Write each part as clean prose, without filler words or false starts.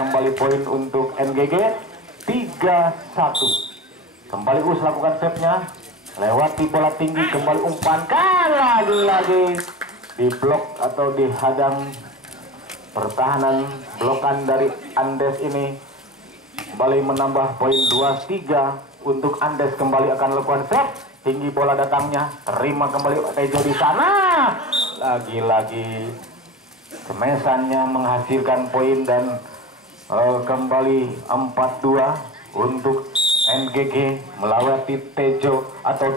kembali poin untuk NGG 3-1. Kembali Us lakukan save-nya, lewati bola tinggi, kembali umpankan lagi-lagi di blok atau dihadang pertahanan blokan dari Andes ini. Kembali menambah poin 2-3 untuk Andes. Kembali akan lakukan save, tinggi bola datangnya, terima kembali Tejo di sana. Lagi-lagi kemesannya menghasilkan poin dan kembali 4-2 untuk NGG melewati Tejo atau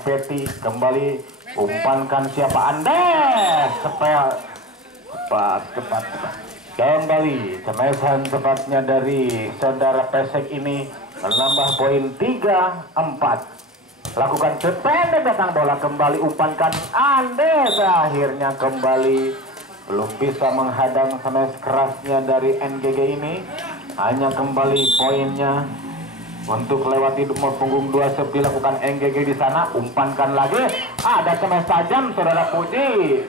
Betty. Kembali umpankan siapa Andes, cepat kembali kemesan cepatnya dari saudara Pesek ini menambah poin 3-4. Lakukan sependek, datang bola, kembali umpankan Andes, akhirnya kembali belum bisa menghadang smash kerasnya dari NGG ini. Hanya kembali poinnya untuk lewati nomor punggung 2 sep dilakukan NGG di sana, umpankan lagi, ada smash tajam saudara Puji.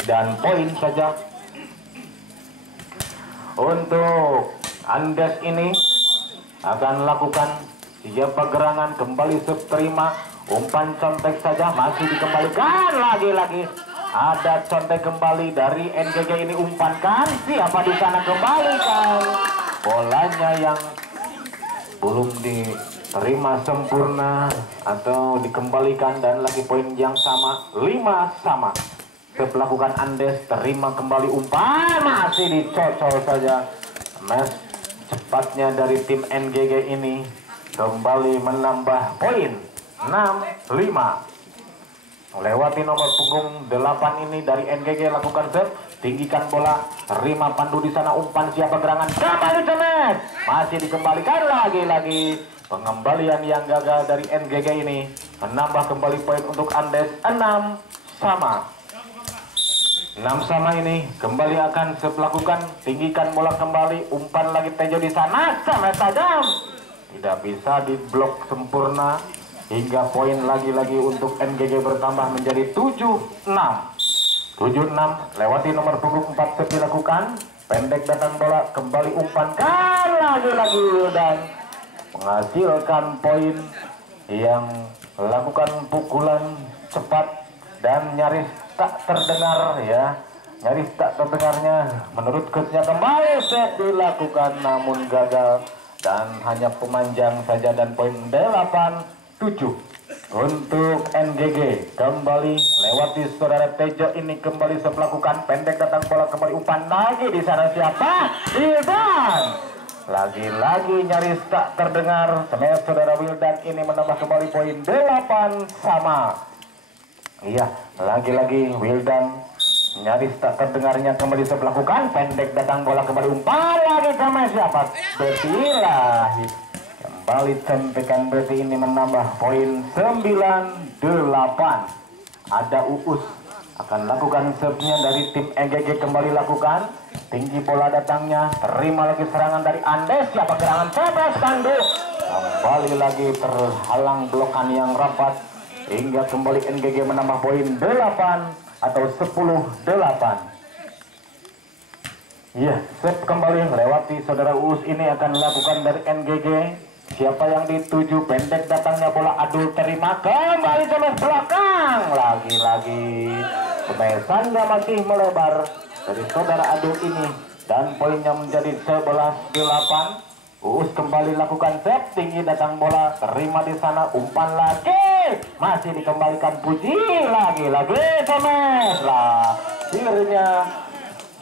Dan poin saja untuk Andes ini akan lakukan siapa gerangan, kembali terima umpan contek saja, masih dikembalikan lagi-lagi ada contek kembali dari NGG ini, umpankan siapa di sana, kembalikan bolanya yang belum diterima sempurna atau dikembalikan dan lagi poin yang sama 5-5. Melakukan Andes, terima kembali umpan, masih dicocol saja. Mes cepatnya dari tim NGG ini kembali menambah poin 6-5. Melewati nomor punggung 8 ini dari NGG, lakukan save, tinggikan bola, terima Pandu di sana, umpan siapa gerangan, kembali Cemet, masih dikembalikan lagi-lagi. Pengembalian yang gagal dari NGG ini menambah kembali poin untuk Andes 6-6 ini. Kembali akan lakukan, tinggikan bola kembali, umpan lagi Tejo di sana, sangat tajam, tidak bisa diblok sempurna hingga poin lagi-lagi untuk NGG bertambah menjadi 7-6. Lewati nomor punggung 4 sep dilakukan, pendek datang bola, kembali umpankan lagi-lagi dan menghasilkan poin yang lakukan pukulan cepat dan nyaris tak terdengar ya, nyaris tak terdengarnya menurut coachnya. Kembali set dilakukan namun gagal dan hanya pemanjang saja dan poin 8-7 untuk NGG. Kembali lewati saudara Tejo ini, kembali melakukan pendek datang bola, kembali umpan lagi di sana siapa, Wildan, lagi-lagi nyaris tak terdengar. Smash saudara Wildan ini menambah kembali poin 8-sama. Iya, lagi-lagi Wildan nyaris tak terdengarnya, kembali melakukan pendek datang bola, kembali umpan lagi sama siapa, Betilah. Kembali tempekan Beti ini menambah poin 9-8. Ada Uus akan lakukan serve-nya dari tim NGG, kembali lakukan, tinggi bola datangnya, terima lagi serangan dari Andes, siapa gerangan Tebas Pandu, kembali lagi terhalang blokan yang rapat hingga kembali NGG menambah poin 8 atau 10-8. Iya, set kembali melewati saudara Uus ini akan dilakukan dari NGG. Siapa yang dituju, pendek datangnya bola, Adul terima, kembali ke belakang, lagi-lagi kemesannya masih melebar dari saudara Adul ini dan poinnya menjadi 11-8. Uus kembali lakukan set, tinggi datang bola, terima di sana, umpan lagi, masih dikembalikan Puji, lagi-lagi Cemes lah. Akhirnya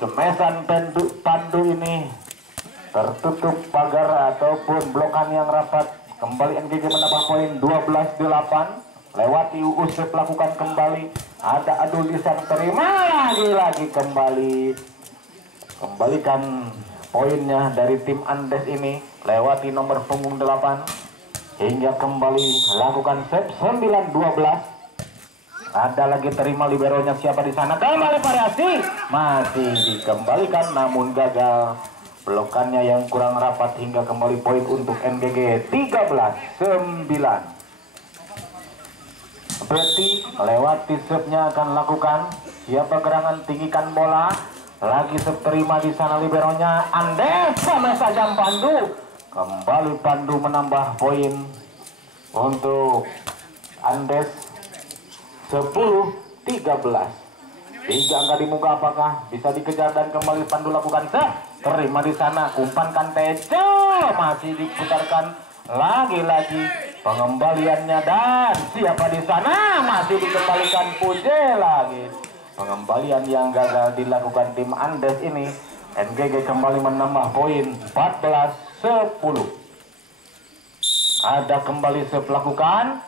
Cemesan Pandu ini tertutup pagar ataupun blokan yang rapat. Kembali NGG menambah poin 12-8. Lewati Uus melakukan kembali, ada Adul di sana, terima lagi-lagi, kembalikan poinnya dari tim Andes ini lewati nomor punggung 8 hingga kembali lakukan set 9-12. Ada lagi terima liberonya siapa di sana, kembali variasi, masih dikembalikan namun gagal, blokannya yang kurang rapat hingga kembali poin untuk NGG 13-9. Berarti melewati serve-nya akan lakukan siapa gerangan, tinggikan bola, lagi terima di sana liberonya Andes, sama saja Pandu. Kembali Pandu menambah poin untuk Andes 10-13. 3 angka di muka, apakah bisa dikejar dan kembali Pandu lakukan terima di sana, umpankan Tejo, masih diputarkan lagi-lagi pengembaliannya dan siapa di sana, masih dikembalikan Puje lagi. Pengembalian yang gagal dilakukan tim Andes ini. NGG kembali menambah poin 14-10. Ada kembali lakukan.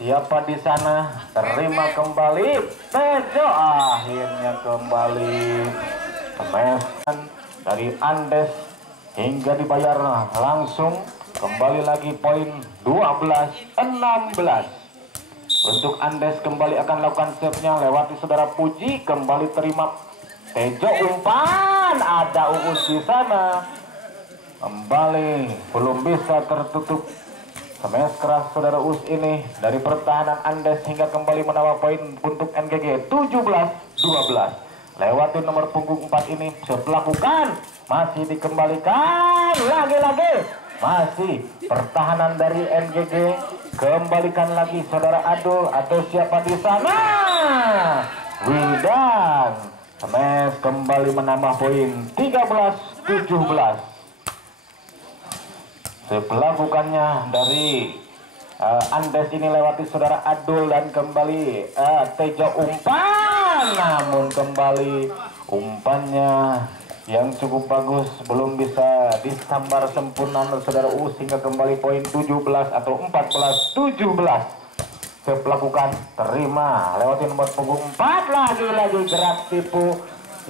Siapa di sana? Terima kembali Tejo, akhirnya kembali kemesan dari Andes hingga dibayar langsung. Kembali lagi poin 12-16. Untuk Andes kembali akan lakukan save-nya lewati saudara Puji, kembali terima Tejo, umpan ada Uus di sana. Kembali belum bisa tertutup. Smash keras saudara Uus ini dari pertahanan Andes hingga kembali menambah poin untuk NGG 17-12. Lewati nomor punggung 4 ini lakukan, masih dikembalikan lagi-lagi. Masih pertahanan dari NGG, kembalikan lagi saudara Adul atau siapa di sana. Wildan Smash kembali menambah poin 13-17. Sepelakukannya dari Andes ini lewati saudara Adul dan kembali Tejo umpan, namun kembali umpannya yang cukup bagus belum bisa disambar sempurna saudara Uus hingga kembali poin 17 atau 14-17. Sepelakukan terima lewati nomor punggung 4, lagi-lagi gerak tipu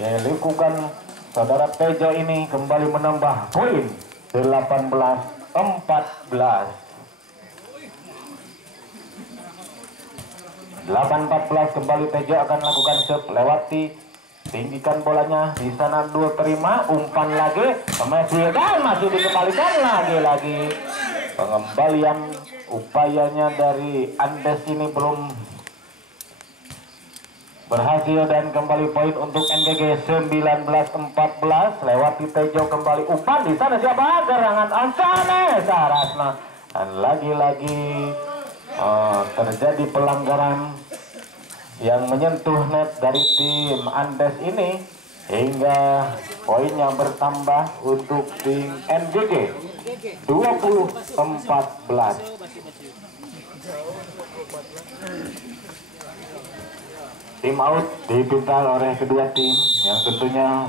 yang dilakukan saudara Tejo ini kembali menambah poin 18-14. 8-14 kembali Tejo akan lakukan sep lewati, tinggikan bolanya di sana, dua terima, umpan lagi, dan masih dikembalikan lagi-lagi. Pengembalian upayanya dari Andes ini belum berhasil dan kembali poin untuk NGG 19-14. Lewati Tejo kembali umpan di sana, siapa? Gerangan Ansane Sarasna, dan lagi-lagi terjadi pelanggaran yang menyentuh net dari tim Andes ini hingga poinnya bertambah untuk tim NGG 20-14. Tim out dipintal oleh kedua tim yang tentunya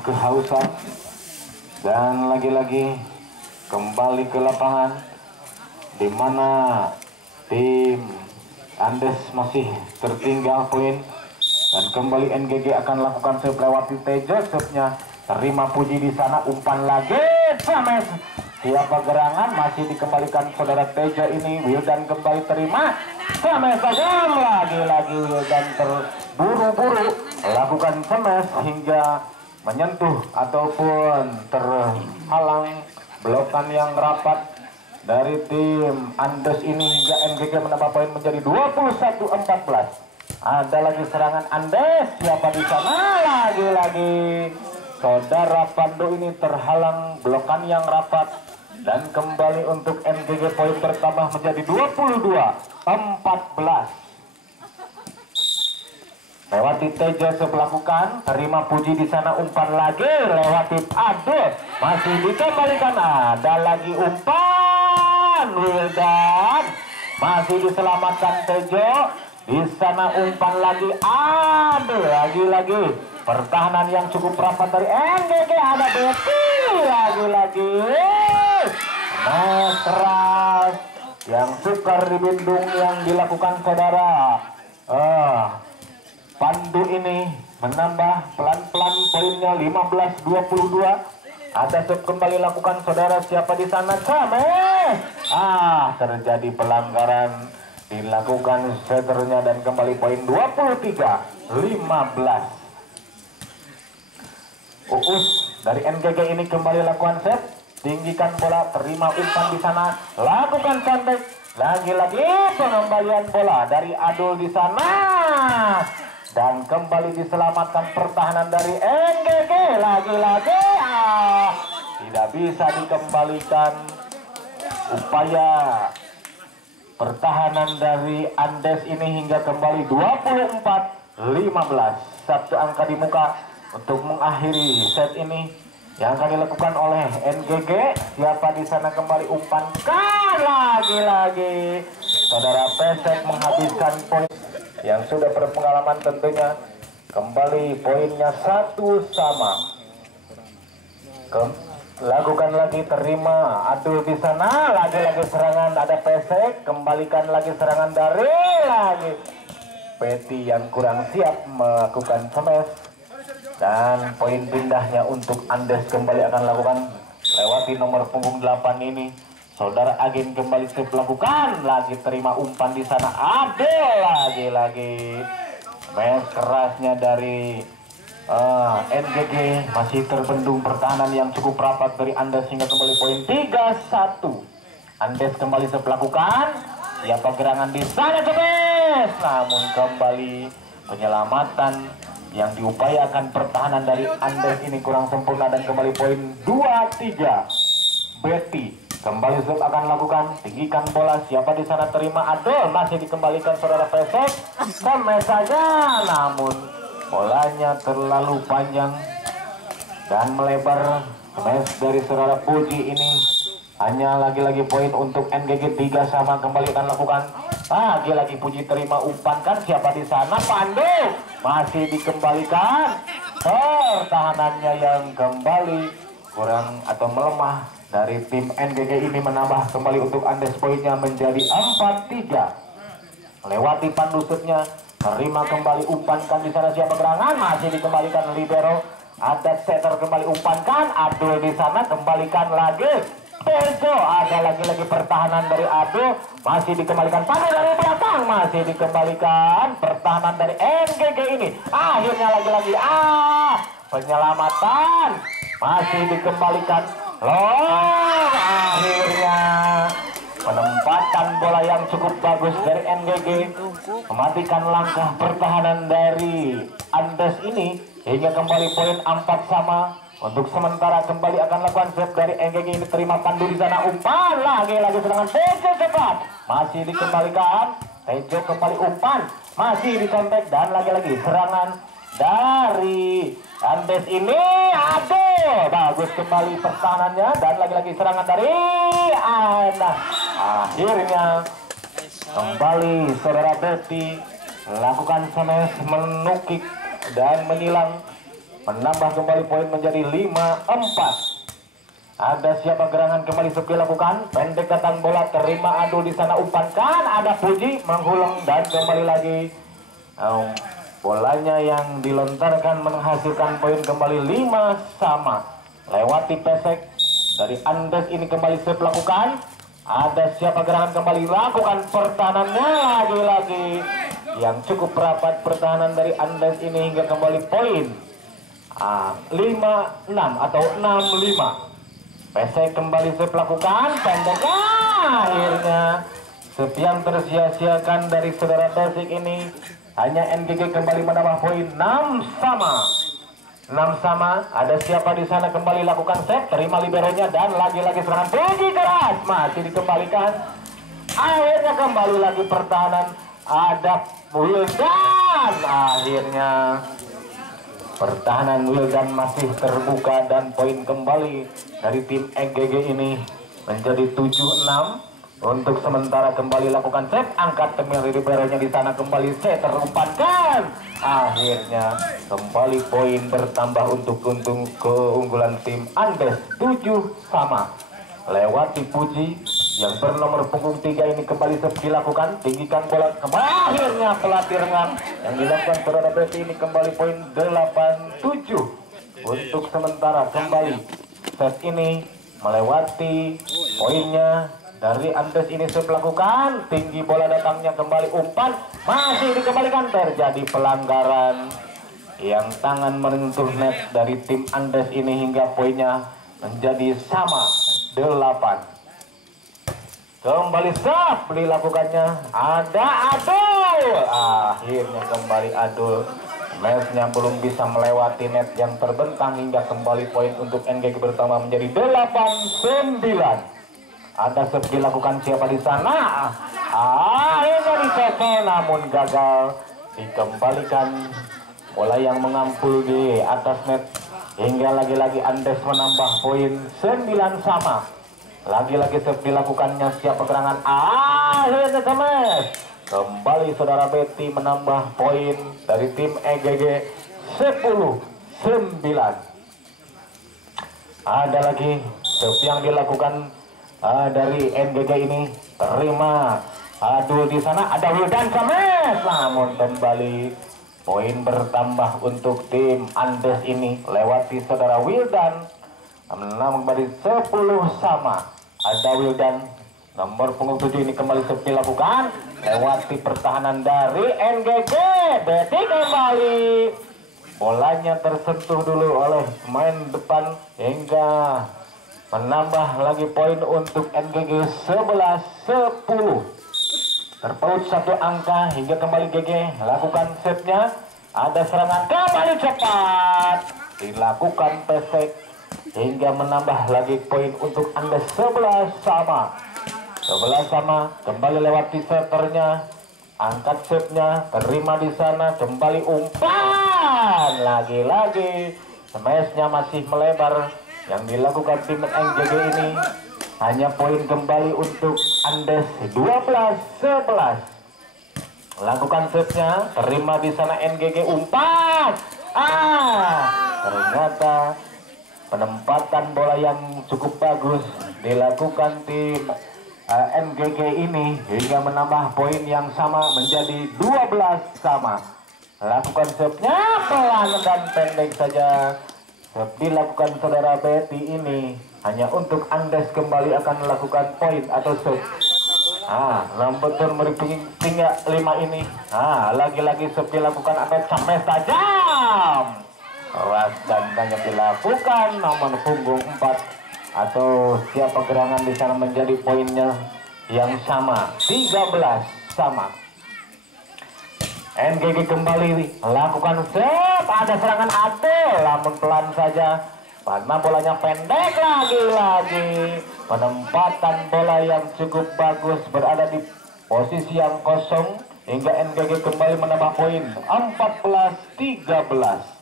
kehausan, dan lagi-lagi kembali ke lapangan di mana tim Andes masih tertinggal poin, dan kembali NGG akan lakukan save lewati Tejo. Save-nya terima Puji di sana, umpan lagi sama siapa gerangan, masih dikembalikan saudara Tejo ini. Wildan kembali terima sama saja, lagi-lagi Wildan terburu-buru lakukan smash hingga menyentuh ataupun terhalang blokan yang rapat dari tim Andes ini hingga NGG menambah poin menjadi 21-14. Ada lagi serangan Andes, siapa di sana? Lagi-lagi saudara Pandu ini terhalang blokan yang rapat, dan kembali untuk NGG poin bertambah menjadi 22-14. Lewati Tejo melakukan, terima Puji di sana, umpan lagi lewati Adul, masih dikembalikan, ada lagi umpan Wildan, masih diselamatkan Tejo di sana, umpan lagi Adul, lagi-lagi pertahanan yang cukup rapat dari NGG. Ada Betty lagi-lagi keras yang sukar di Bandung yang dilakukan saudara Pandu ini menambah pelan-pelan poinnya 15-22. Ada sub kembali lakukan saudara, siapa di sana? Terjadi pelanggaran dilakukan setternya dan kembali poin 23-15. Uus dari NGG ini kembali lakukan set, tinggikan bola, terima umpan di sana, lakukan contact, lagi-lagi pengembalian bola dari Adul di sana. dan kembali diselamatkan pertahanan dari NGG. Lagi-lagi tidak bisa dikembalikan upaya pertahanan dari Andes ini hingga kembali 24-15. Satu angka di muka untuk mengakhiri set ini yang akan dilakukan oleh NGG. Siapa di sana kembali umpankan lagi-lagi. Saudara Pesek menghabiskan poin yang sudah berpengalaman tentunya. Kembali poinnya 1-sama. Lakukan lagi, terima Adul di sana. Lagi-lagi serangan ada Pesek. Kembalikan lagi serangan dari lagi Peti yang kurang siap melakukan smash. Dan poin pindahnya untuk Andes kembali akan lakukan lewati nomor punggung 8 ini. Saudara Agen kembali lakukan lagi, terima umpan di sana. Adel lagi-lagi mes kerasnya dari NGG, masih terbendung pertahanan yang cukup rapat dari Andes hingga kembali poin 3-1. Andes kembali melakukan siapa gerangan di sana Cebes, namun kembali penyelamatan yang diupayakan pertahanan dari Andes ini kurang sempurna dan kembali poin 2-3. Betty kembali akan lakukan, tinggikan bola, siapa di sana terima Adol, masih dikembalikan saudara Pesek, sama saja, namun bolanya terlalu panjang dan melebar. Smash dari saudara Puji ini hanya lagi-lagi poin untuk NGG 3-sama. Kembali akan lakukan lagi-lagi Puji terima umpan, kan siapa di sana Pandu, masih dikembalikan. Pertahanannya yang kembali kurang atau melemah dari tim NGG ini menambah kembali untuk Andes poinnya menjadi 4-3. Lewati pandusutnya, terima kembali umpankan di sana siapa gerangan, masih dikembalikan libero. Ada setter kembali umpankan, Abdul di sana kembalikan lagi. Tejo ada lagi-lagi pertahanan dari Abdul, masih dikembalikan pada dari belakang, masih dikembalikan pertahanan dari NGG ini. Akhirnya lagi-lagi penyelamatan masih dikembalikan. Loh, akhirnya penempatan bola yang cukup bagus dari NGG mematikan langkah pertahanan dari Andes ini hingga kembali poin 4-sama. Untuk sementara kembali akan lakukan set dari NGG ini, terima Pandu di sana umpan lagi-lagi serangan Tejo cepat, masih dikembalikan. Tejo kembali umpan, masih dikontek dan lagi-lagi serangan dari Andes ini. Aduh, bagus kembali pertahanannya dan lagi-lagi serangan dari Anak. Akhirnya kembali saudara Betty lakukan smash, menukik dan menyilang, menambah kembali poin menjadi 5-4. Ada siapa gerangan kembali dilakukan, pendek datang bola, terima Adul di sana umpankan, ada Puji menghulung dan kembali lagi bolanya yang dilontarkan menghasilkan poin kembali 5-sama. Lewati Pesek dari Andes ini kembali lakukan. Ada siapa gerangan kembali lakukan pertahanannya lagi-lagi yang cukup rapat pertahanan dari Andes ini hingga kembali poin 5-6 atau 6-5. Pesek kembali lakukan pendek, akhirnya sepian tersia-siakan dari saudara Pesek ini. Hanya NGG kembali menambah poin 6-sama. 6-sama. Ada siapa di sana kembali lakukan set, terima liberonya dan lagi-lagi serangan Puji keras, masih dikembalikan. Akhirnya kembali lagi pertahanan ada Wildan. Akhirnya pertahanan Wildan masih terbuka dan poin kembali dari tim NGG ini menjadi 7-6. Untuk sementara kembali lakukan set, angkat temir liberonya di sana kembali set terumpankan. Akhirnya kembali poin bertambah untuk keunggulan tim Andes 7-sama. Lewati Puji yang bernomor punggung 3 ini kembali dilakukan, tinggikan bola kembali. Akhirnya pelatih rengang yang dilakukan saudara Betty ini kembali poin 8-7. Untuk sementara kembali set ini melewati poinnya dari Andes ini melakukan, tinggi bola datangnya kembali umpan, masih dikembalikan, terjadi pelanggaran yang tangan menyentuh net dari tim Andes ini hingga poinnya menjadi sama 8. Kembali sah dilakukannya, ada Adul, akhirnya kembali Adul Matchnya belum bisa melewati net yang terbentang hingga kembali poin untuk NGG bertambah menjadi 8-9. Ada serve dilakukan siapa di sana? Ini dicocol namun gagal. Dikembalikan bola yang mengampul di atas net hingga lagi-lagi Andes menambah poin 9 sama. Lagi-lagi serve dilakukannya siapa gerangan? Akhirnya smash. Kembali saudara Betty menambah poin dari tim EGG 10-9. Ada lagi serve yang dilakukan dari NGG ini, terima. Aduh, di sana ada Wildan smash, namun kembali poin bertambah untuk tim Andes ini lewati saudara Wildan. Namun kembali 10 sama. Ada Wildan nomor punggung 7 ini kembali serve dilakukan lewati pertahanan dari NGG. Betty kembali, bolanya tersentuh dulu oleh pemain depan hingga menambah lagi poin untuk NGG 11-10. Terpaut satu angka hingga kembali GG lakukan save-nya. Ada serangan kembali cepat dilakukan pesek hingga menambah lagi poin untuk Anda 11 sama. 11 sama, kembali lewati servernya, angkat save-nya, terima di sana, kembali umpan, lagi-lagi smash-nya masih melebar yang dilakukan tim NGG ini. Hanya poin kembali untuk Andes 12-11. Lakukan save-nya, terima di sana NGG, umpan. Ternyata penempatan bola yang cukup bagus dilakukan tim NGG ini hingga menambah poin yang sama menjadi 12 sama. Lakukan save-nya pelan dan pendek saja. Dilakukan saudara Betty ini hanya untuk Andes kembali akan melakukan poin atau save. Betul meriping tinggal 5 ini. Lagi-lagi save dilakukan atau sampai tajam. Keras dan banyak dilakukan nomor punggung 4 atau siapa gerangan di sana menjadi poinnya yang sama 13 sama. NGG kembali lakukan save, ada serangan Adel namun pelan saja karena bolanya pendek. Lagi-lagi penempatan bola yang cukup bagus berada di posisi yang kosong hingga NGG kembali menambah poin 14-13.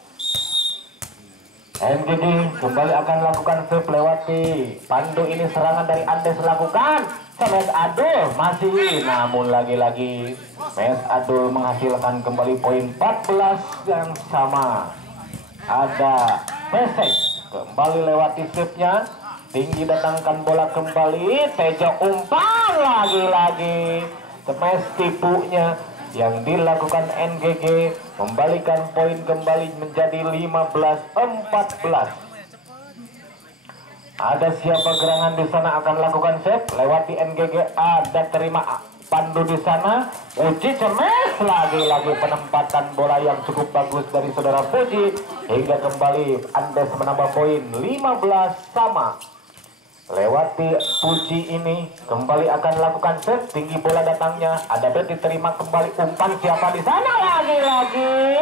NGG kembali akan lakukan save lewati pandu ini, serangan dari Andes lakukan Mes Adul masih, namun lagi-lagi Mes Adul menghasilkan kembali poin 14 yang sama. Ada Mesek kembali lewati save-nya, tinggi datangkan bola kembali, Tejo umpan, lagi-lagi Mes tipunya yang dilakukan NGG membalikan poin kembali menjadi 15-14. Ada siapa gerangan di sana akan lakukan save lewati NGG, ada terima pandu di sana, Puji cemes, lagi-lagi penempatan bola yang cukup bagus dari saudara Puji hingga kembali Andes menambah poin 15 sama. Lewati Puji ini kembali akan lakukan save, tinggi bola datangnya, ada Betty terima kembali umpan, siapa di sana, lagi-lagi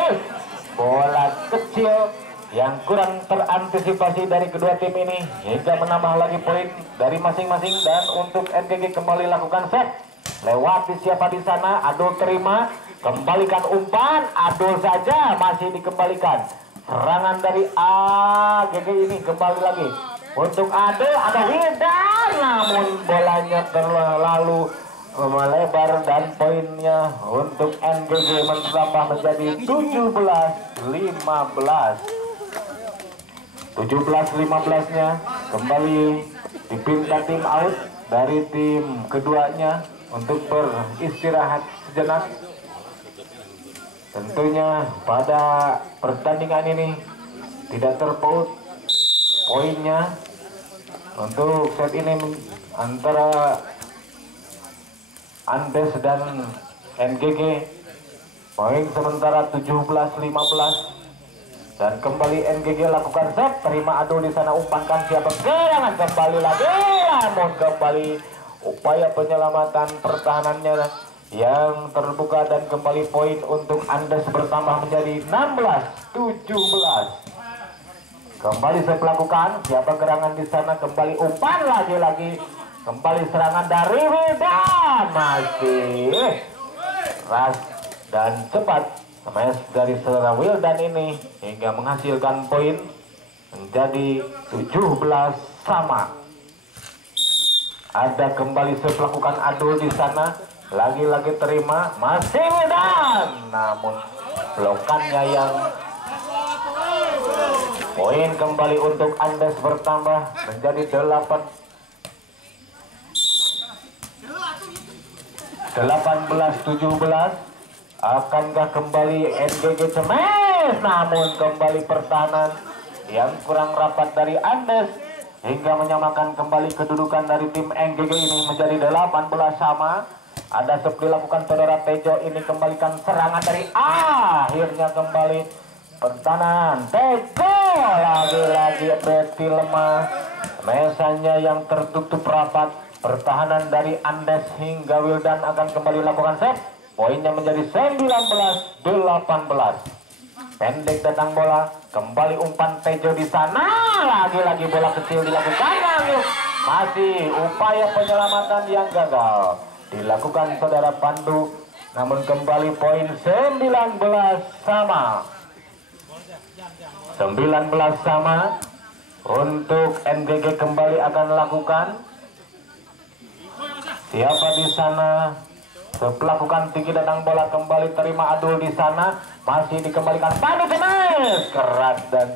bola kecil yang kurang terantisipasi dari kedua tim ini hingga menambah lagi poin dari masing-masing. Dan untuk NGG kembali lakukan save lewati siapa di sana, Adul terima, kembalikan umpan, Adul saja masih dikembalikan. Serangan dari AGG ini kembali lagi untuk Adul, ada Wildan, namun bolanya terlalu melebar dan poinnya untuk NGG menambah menjadi 17-15. 17-15-nya kembali dipinta tim out dari tim keduanya untuk beristirahat sejenak. Tentunya pada pertandingan ini tidak terpaut poinnya untuk set ini antara Andes dan NGG, poin sementara 17-15. Dan kembali NGG lakukan set, terima Adul di sana, umpankan siapa gerangan kembali lagi, namun kembali upaya penyelamatan pertahanannya yang terbuka dan kembali poin untuk Andes bertambah menjadi 16-17. Kembali saya melakukan siapa gerangan di sana, kembali umpan lagi-lagi, kembali serangan dari Wildan, masih ras dan cepat smash dari seorang Wildan ini hingga menghasilkan poin menjadi 17 sama. Ada kembali saya melakukan adul di sana, lagi-lagi terima masih Wildan, namun blokannya yang poin kembali untuk Andes bertambah menjadi 18-17. Akankah kembali NGG smash, namun kembali pertahanan yang kurang rapat dari Andes hingga menyamakan kembali kedudukan dari tim NGG ini menjadi 18 sama. Ada sep dilakukan saudara Tejo, ini kembalikan serangan dari akhirnya kembali pertahanan Tejo, lagi-lagi berarti lemah, mesanya yang tertutup rapat. Pertahanan dari Andes hingga Wildan akan kembali lakukan set, poinnya menjadi 19-18. Pendek datang bola, kembali umpan Tejo di sana, lagi-lagi bola kecil dilakukan lagi. Masih upaya penyelamatan yang gagal dilakukan saudara Pandu, namun kembali poin 19 sama. 19 sama untuk NGG kembali akan lakukan. Siapa di sana? Melakukan tinggi datang bola, kembali terima adul di sana, masih dikembalikan Pandu smash keras dan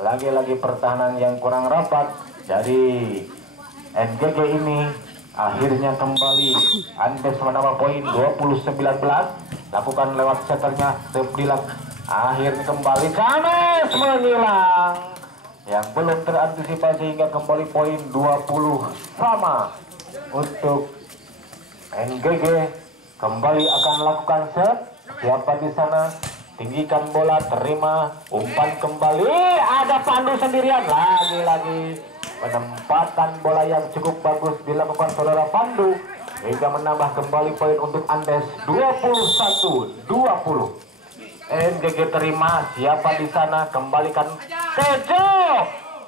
lagi-lagi pertahanan yang kurang rapat dari NGG ini. Akhirnya kembali Andes menambah poin 20-19, lakukan lewat setternya Sebdilang. Akhirnya kembali Kames menghilang yang belum terantisipasi hingga kembali poin 20 sama untuk NGG. Kembali akan lakukan set, siapa di sana? Tinggikan bola, terima umpan kembali, ada Pandu sendirian, lagi-lagi penempatan bola yang cukup bagus dilakukan saudara Pandu hingga menambah kembali poin untuk Andes 21-20. NGG terima, siapa di sana? Kembalikan Tejo,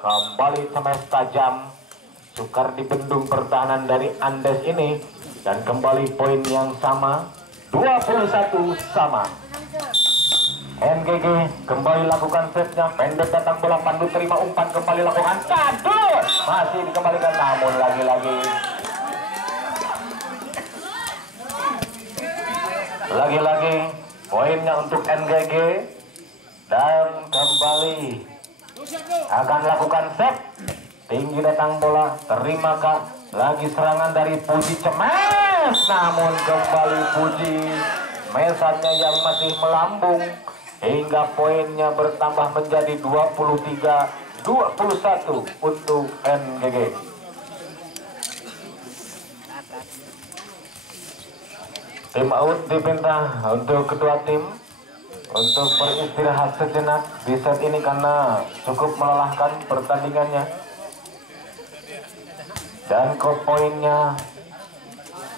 kembali smash tajam, sukar dibendung pertahanan dari Andes ini dan kembali poin yang sama 21 sama. NGG kembali lakukan setnya, pendek datang bola, Pandu terima umpan, kembali lakukan kado, masih dikembalikan, namun lagi-lagi poinnya untuk NGG dan kembali akan lakukan set. Tinggi datang bola, terima kak, lagi serangan dari Puji cemes, namun kembali Puji mesannya yang masih melambung hingga poinnya bertambah menjadi 23-21 untuk NGG. Tim out dipinta untuk kedua tim untuk beristirahat sejenak di set ini karena cukup melelahkan pertandingannya. Dan poinnya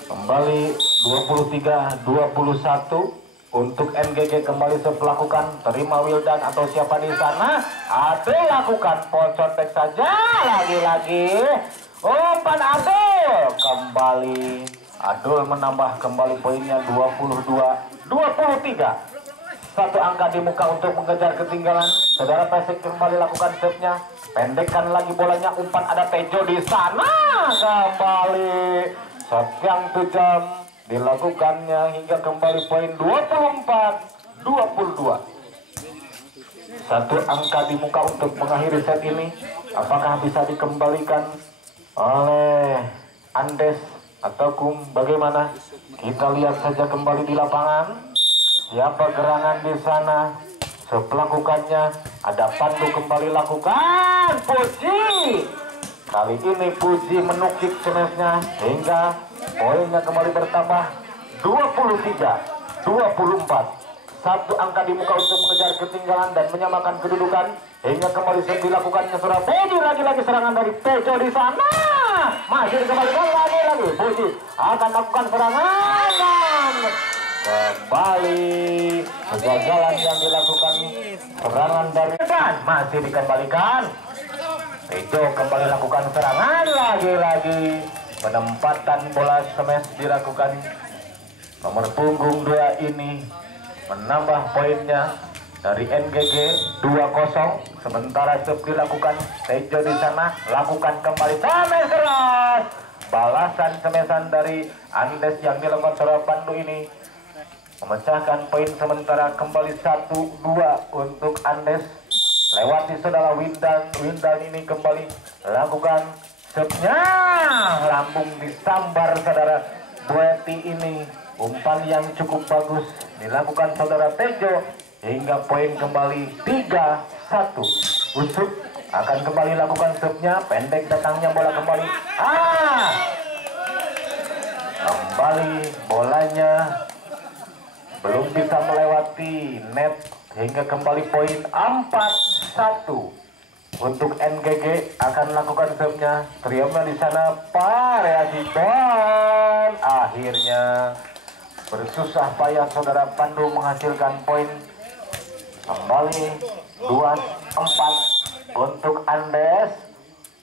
kembali 23-21 untuk NGG. Kembali melakukan terima Wildan atau siapa di sana, Adul lakukan pocontek saja, lagi-lagi umpan Adul, kembali Adul menambah kembali poinnya 22-23. Satu angka di muka untuk mengejar ketinggalan. Saudara Pesik kembali lakukan setnya, pendekkan lagi bolanya, umpan ada Tejo di sana, kembali shot yang tajam dilakukannya hingga kembali poin 24-22. Satu angka di muka untuk mengakhiri set ini. Apakah bisa dikembalikan oleh Andes atau Kum, bagaimana? Kita lihat saja kembali di lapangan. Siapa gerangan di sana? Melakukannya ada Pandu, kembali lakukan Puji. Kali ini Puji menukik smashnya hingga poinnya kembali bertambah 23-24. Satu angka di muka untuk mengejar ketinggalan dan menyamakan kedudukan hingga kembali dilakukannya Surabaya. Lagi-lagi serangan dari Tejo di sana, masih dikembalikan lagi Puji akan lakukan serangan dan kembali kegagalan yang dilakukan serangan dari dan masih dikembalikan. Tejo kembali lakukan serangan lagi-lagi, penempatan bola smash dilakukan. Nomor punggung 2 ini menambah poinnya dari NGG 2-0. Sementara serve dilakukan Tejo di sana, lakukan kembali smash keras. Balasan semesan dari Andes yang dilakukan saudara Pandu ini memecahkan poin, sementara kembali 1-2 untuk Andes. Lewati saudara Windan ini kembali lakukan serve-nya, lambung disambar saudara Bueti ini. Umpan yang cukup bagus dilakukan saudara Tejo hingga poin kembali 3-1. Usuk akan kembali lakukan serve-nya, pendek datangnya bola kembali. Kembali bolanya belum bisa melewati net hingga kembali poin 4-1 untuk NGG. Akan lakukan serve-nya, triumnya di sana variasi dan akhirnya bersusah payah saudara Pandu menghasilkan poin. Kembali 2-4 untuk Andes.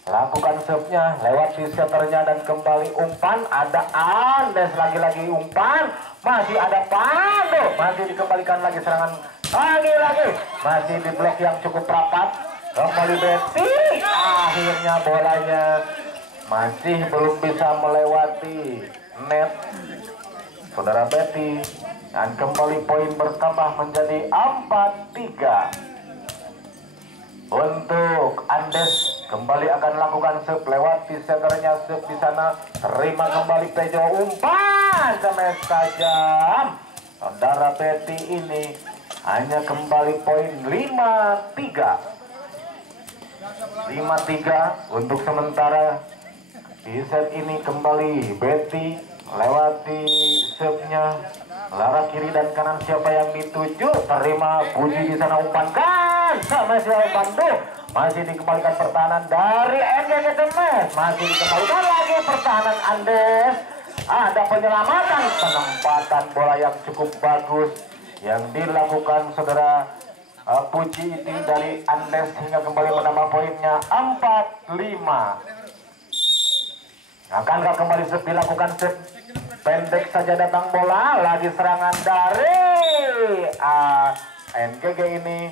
Lakukan serve-nya, lewati setternya dan kembali umpan. Ada Andes lagi-lagi umpan, masih ada Pandu, masih dikembalikan lagi serangan lagi-lagi, masih di blok yang cukup rapat. Kembali Betty, akhirnya bolanya masih belum bisa melewati net saudara Betty, dan kembali poin bertambah menjadi 4-3 untuk Andes. Kembali akan lakukan serve, lewati setternya, serve di sana, terima kembali Tejo, umpan smash tajam. Saudara Betty ini hanya kembali poin 5-3 untuk sementara. Di set ini kembali Betty lewati serve-nya, lara kiri dan kanan siapa yang dituju, terima Puji di sana, umpan kan sama siapa Pandu, masih dikembalikan pertahanan dari NGG Demes, masih dikembalikan lagi pertahanan Andes. Ada penyelamatan, penempatan bola yang cukup bagus yang dilakukan saudara Puji itu dari Andes hingga kembali menambah poinnya 4-5. Akankah kembali serve dilakukan, serve pendek saja datang bola, lagi serangan dari NGG ini,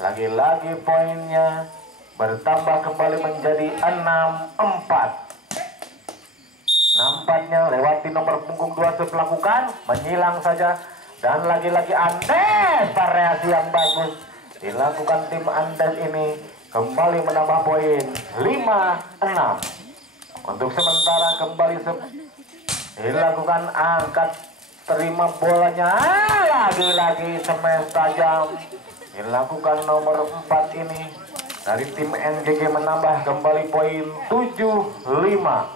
lagi-lagi poinnya bertambah kembali menjadi 6-4. Nampaknya lewati nomor punggung 2 serve lakukan, menyilang saja, dan lagi-lagi Andes, variasi yang bagus dilakukan tim Andes ini, kembali menambah poin 5-6. Untuk sementara kembali dilakukan angkat, terima bolanya, lagi-lagi smash tajam dilakukan nomor 4 ini dari tim NGG, menambah kembali poin 7-5.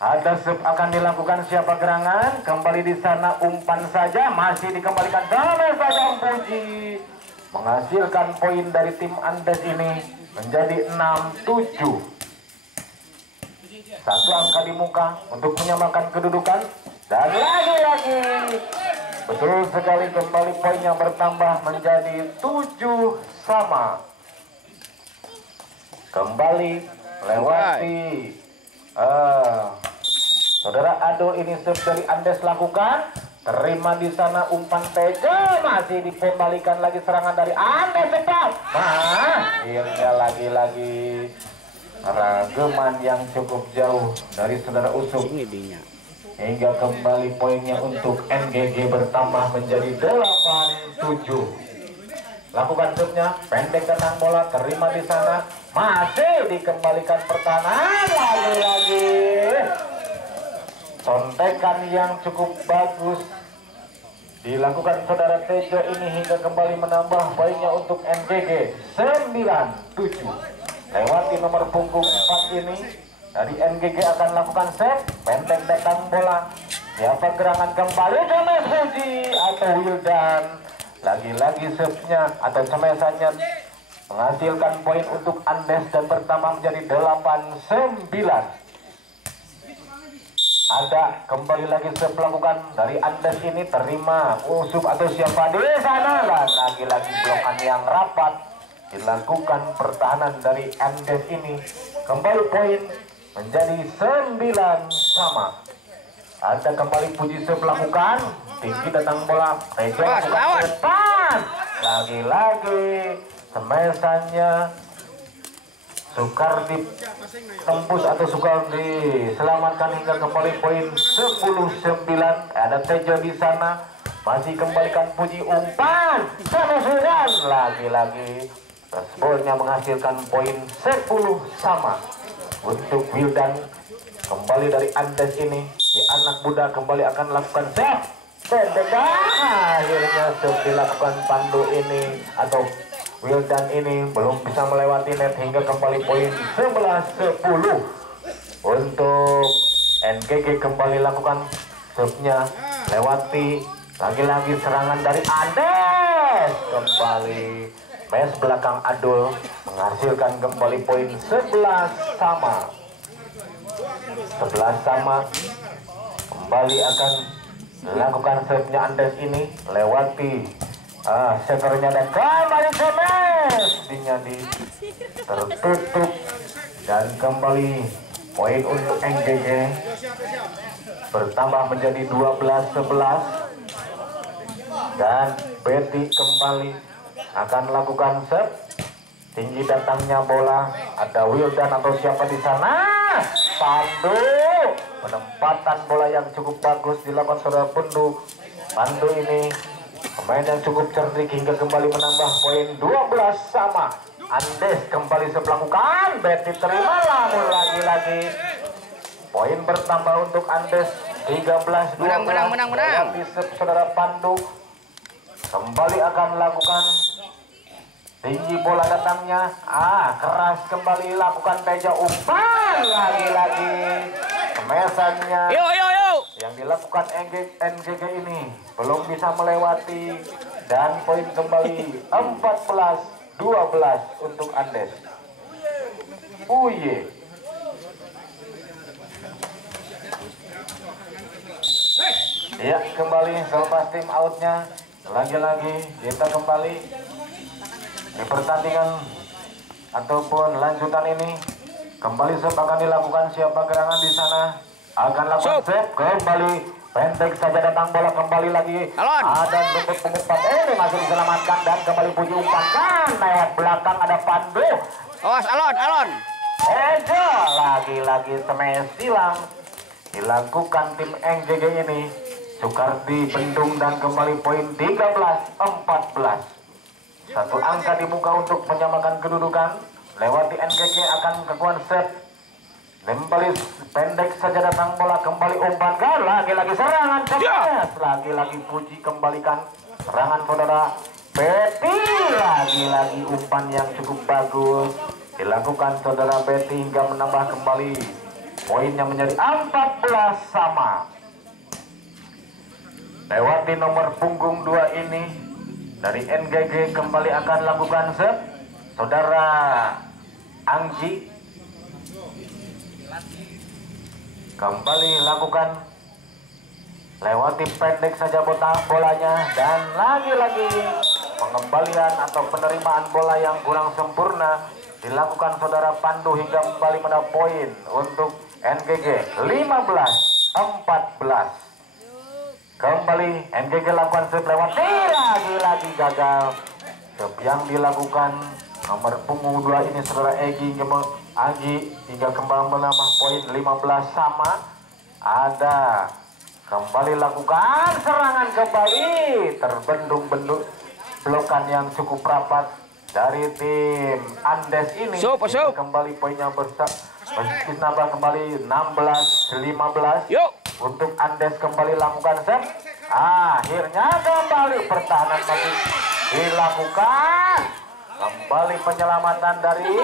Ada serve akan dilakukan siapa gerangan, kembali di sana umpan saja, masih dikembalikan smash tajam Puji, menghasilkan poin dari tim Andes ini menjadi 6-7. Satu angka di muka untuk menyamakan kedudukan, dan lagi-lagi betul sekali kembali poinnya bertambah menjadi 7 sama. Kembali lewati saudara Ado ini serve dari Andes lakukan, terima di sana umpan Tejo, masih dikembalikan lagi serangan dari Andes cepat. Akhirnya lagi-lagi rageman yang cukup jauh dari saudara Usuk hingga kembali poinnya untuk NGG bertambah menjadi 8-7. Lakukan serve-nya, pendek tenang bola, terima di sana, masih dikembalikan pertahanan, lagi-lagi contekan yang cukup bagus dilakukan saudara Tejo ini hingga kembali menambah poinnya untuk NGG 9-7. Lewati nomor punggung 4 ini dari NGG akan lakukan set, pendek datang bola, siapa gerangan kembali Demes Puji atau Wildan, lagi-lagi serve-nya atau semesannya menghasilkan poin untuk Andes dan bertambah menjadi 8-9. Ada kembali lagi melakukan dari Andes ini, terima usuk atau siapa di sana, dan lagi-lagi blokan yang rapat dilakukan pertahanan dari Andes ini. Kembali poin menjadi 9 sama. Ada kembali Puji melakukan tinggi datang bola, Teja ke depan, lagi-lagi semesannya sukar ditembus atau sukar diselamatkan hingga kembali poin 10-9. Ada Tejo di sana, masih kembalikan Puji umpan, sudah lagi-lagi Resbolnya menghasilkan poin 10 sama untuk Wildan. Kembali dari Andes ini, si anak muda kembali akan lakukan save pendek, akhirnya dilakukan Pandu ini atau Wildan ini belum bisa melewati net hingga kembali poin 11-10 untuk NGG. Kembali lakukan serve-nya, lewati lagi-lagi serangan dari Andes, kembali mes belakang Adul menghasilkan kembali poin 11 sama. 11 sama. Kembali akan lakukan serve-nya Andes ini, lewati severnya dan kembali semes dinyadi tertutup, dan kembali poin untuk NGG bertambah menjadi 12-11. Dan Betty kembali akan lakukan serve, tinggi datangnya bola, ada Wildan atau siapa di sana, Pandu, penempatan bola yang cukup bagus dilakukan saudara Pandu ini pemain yang cukup cerdik hingga kembali menambah poin 12 sama. Andes kembali melakukan, Betty terima, namun lagi-lagi poin bertambah untuk Andes 13-12. Menang. Saudara Pandu kembali akan lakukan tinggi bola datangnya, keras kembali lakukan Teja umpan, lagi-lagi kemesannya yang dilakukan NGG ini belum bisa melewati, dan poin kembali 14-12 untuk Andes. Ya, kembali selepas tim outnya, lagi-lagi kita kembali di pertandingan ataupun lanjutan ini. Kembali akan dilakukan, siapa gerangan di sana akan lakukan save, kembali pendek saja datang bola, kembali lagi ada rumput pengumpan ini masih diselamatkan, dan kembali Puji umpankan lewat belakang, ada Pandu. Alon. Ejo lagi-lagi semes silang dilakukan tim NGG ini, sukar dibendung, dan kembali poin 13-14. Satu angka di muka untuk menyamakan kedudukan. Lewati NGG akan kekuatan save, kembali pendek saja datang bola, kembali umpan, lagi-lagi serangan kemas, lagi-lagi Puji kembalikan serangan saudara Betty, lagi-lagi umpan yang cukup bagus dilakukan saudara Betty hingga menambah kembali poinnya menjadi 14 sama. Lewati nomor punggung 2 ini dari NGG, kembali akan lakukan save saudara Anggi, kembali lakukan lewati pendek saja bolanya, dan lagi-lagi pengembalian atau penerimaan bola yang kurang sempurna dilakukan saudara Pandu hingga kembali mendapat poin untuk NGG 15-14. Kembali NGG lakukan save lewat, lagi-lagi gagal. Save yang dilakukan nomor punggung 2 ini saudara Agi hingga kembali menambah poin 15 sama. Ada kembali lakukan serangan, kembali terbendung-bendung blokan yang cukup rapat dari tim Andes ini. Kembali poinnya nambah kembali 16-15 untuk Andes. Kembali lakukan save, akhirnya kembali pertahanan masih dilakukan, kembali penyelamatan dari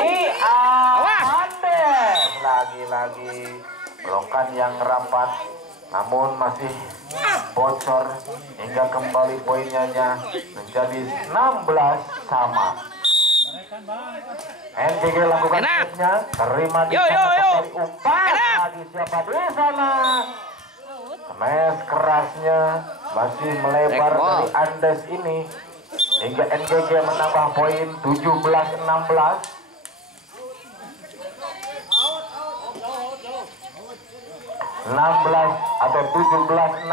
Andes, lagi-lagi blokan yang rapat namun masih bocor hingga kembali poinnya menjadi 16 sama. NGG lakukan save-nya, terima di sana, kembali umpan lagi siapa di sana, Mes kerasnya masih melebar dari Andes ini hingga NGG menambah poin 17-16. 16 atau 17-16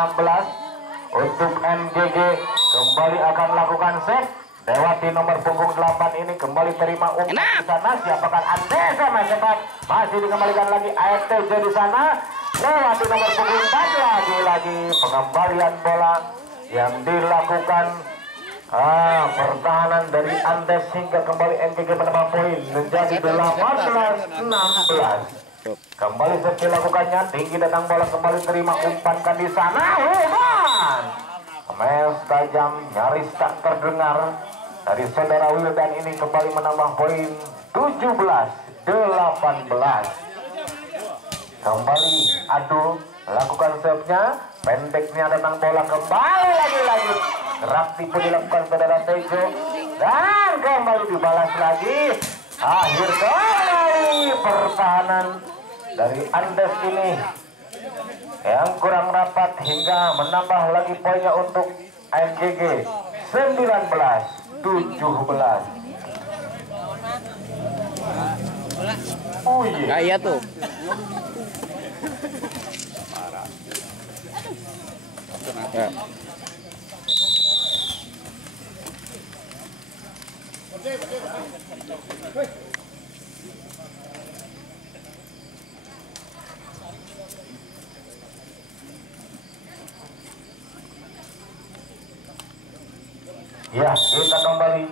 untuk NGG kembali akan lakukan set. Lewati nomor punggung 8 ini kembali terima umpan di sana. Siapakah Andes sama cepat masih dikembalikan lagi AFTJ di sana. Lewati nomor punggung 4 lagi pengembalian bola yang dilakukan pertahanan dari Andes hingga kembali NGG menambah poin menjadi 18-16. Kembali set dilakukannya, tinggi datang bola kembali terima umpankan di sana. Umpan mes tajam nyaris tak terdengar dari saudara Wildan ini kembali menambah poin 17-18. Kembali adu lakukan serve-nya, pendeknya datang bola kembali lagi gerak tipu dilakukan saudara Tejo dan kembali dibalas lagi. Akhir kali pertahanan dari Andes ini yang kurang rapat hingga menambah lagi poinnya untuk NGG 19-17. Oh iya. Iya tuh. Ya. Ya, kita kembali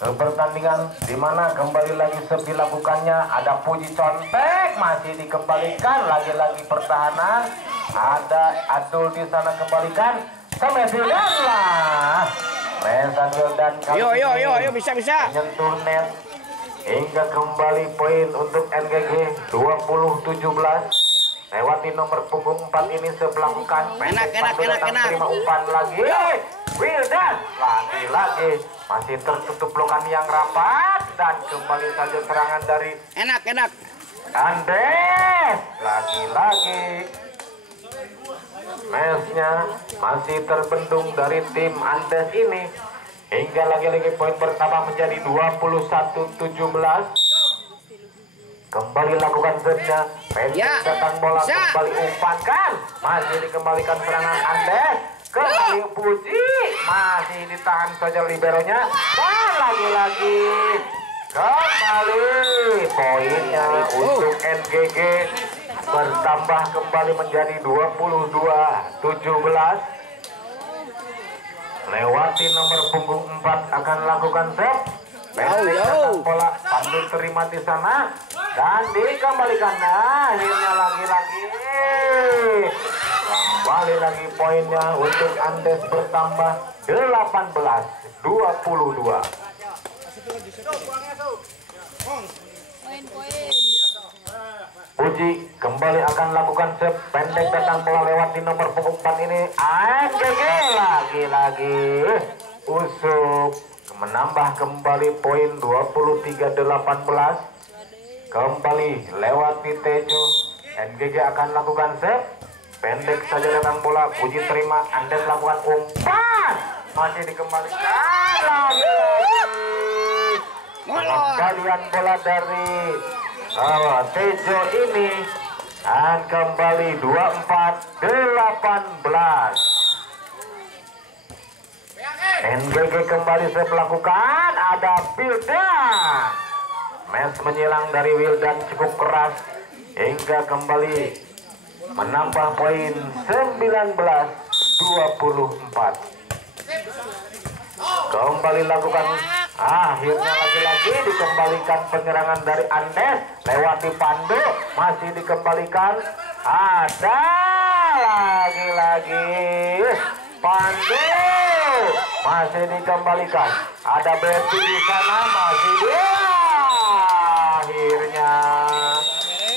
ke pertandingan di mana kembali lagi dilakukannya. Ada Puji contek masih dikembalikan lagi pertahanan. Ada Adul di sana kembalikan. Sampai Wildan lah. Mesan Wildan Yo bisa. menyentuh net hingga kembali poin untuk NGG 20-17. Lewati nomor punggung 4 ini sebelahkan. Enak. Terima umpan lagi. Wildan lagi masih tertutup blokan yang rapat dan kembali saja serangan dari Enak. Andes. Lagi mesnya masih terbendung dari tim Andes ini hingga lagi poin pertama menjadi 21-17. Kembali lakukan serve-nya, pendek datang bola kembali umpankan, masih dikembalikan serangan Andes. Kembali Puji masih ditahan saja liberonya dan lagi kembali poinnya untuk NGG bertambah kembali menjadi 22-17. Lewati nomor punggung 4 akan lakukan set. Pendek datang bola, Pandu terima di sana dan dikembalikan. Akhirnya lagi kembali lagi poinnya untuk Andes bertambah 18-22. Puji kembali akan lakukan serve pendek datang bola lewat di nomor punggung 4 ini. NGG lagi usuk menambah kembali poin 23-18. Kembali lewat di Tejo. NGG akan lakukan serve pendek saja datang bola. Puji terima, Andes lakukan umpan masih dikembalikan lagi pengendalian bola dari Tejo ini dan kembali 24-18. NGG kembali saya melakukan ada Wildan. Mes menyilang dari Wildan cukup keras hingga kembali menambah poin 19-24. Kembali lakukan akhirnya lagi dikembalikan penyerangan dari Andes lewati Pandu masih dikembalikan. Ada lagi Pandu masih dikembalikan. Ada Betty di sana masih akhirnya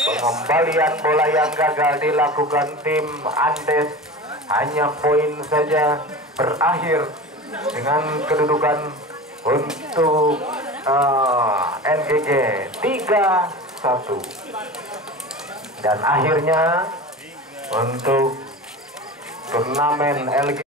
pengembalian bola yang gagal dilakukan tim Andes. Hanya poin saja berakhir dengan kedudukan untuk NGG 3-1. Dan akhirnya untuk turnamen LG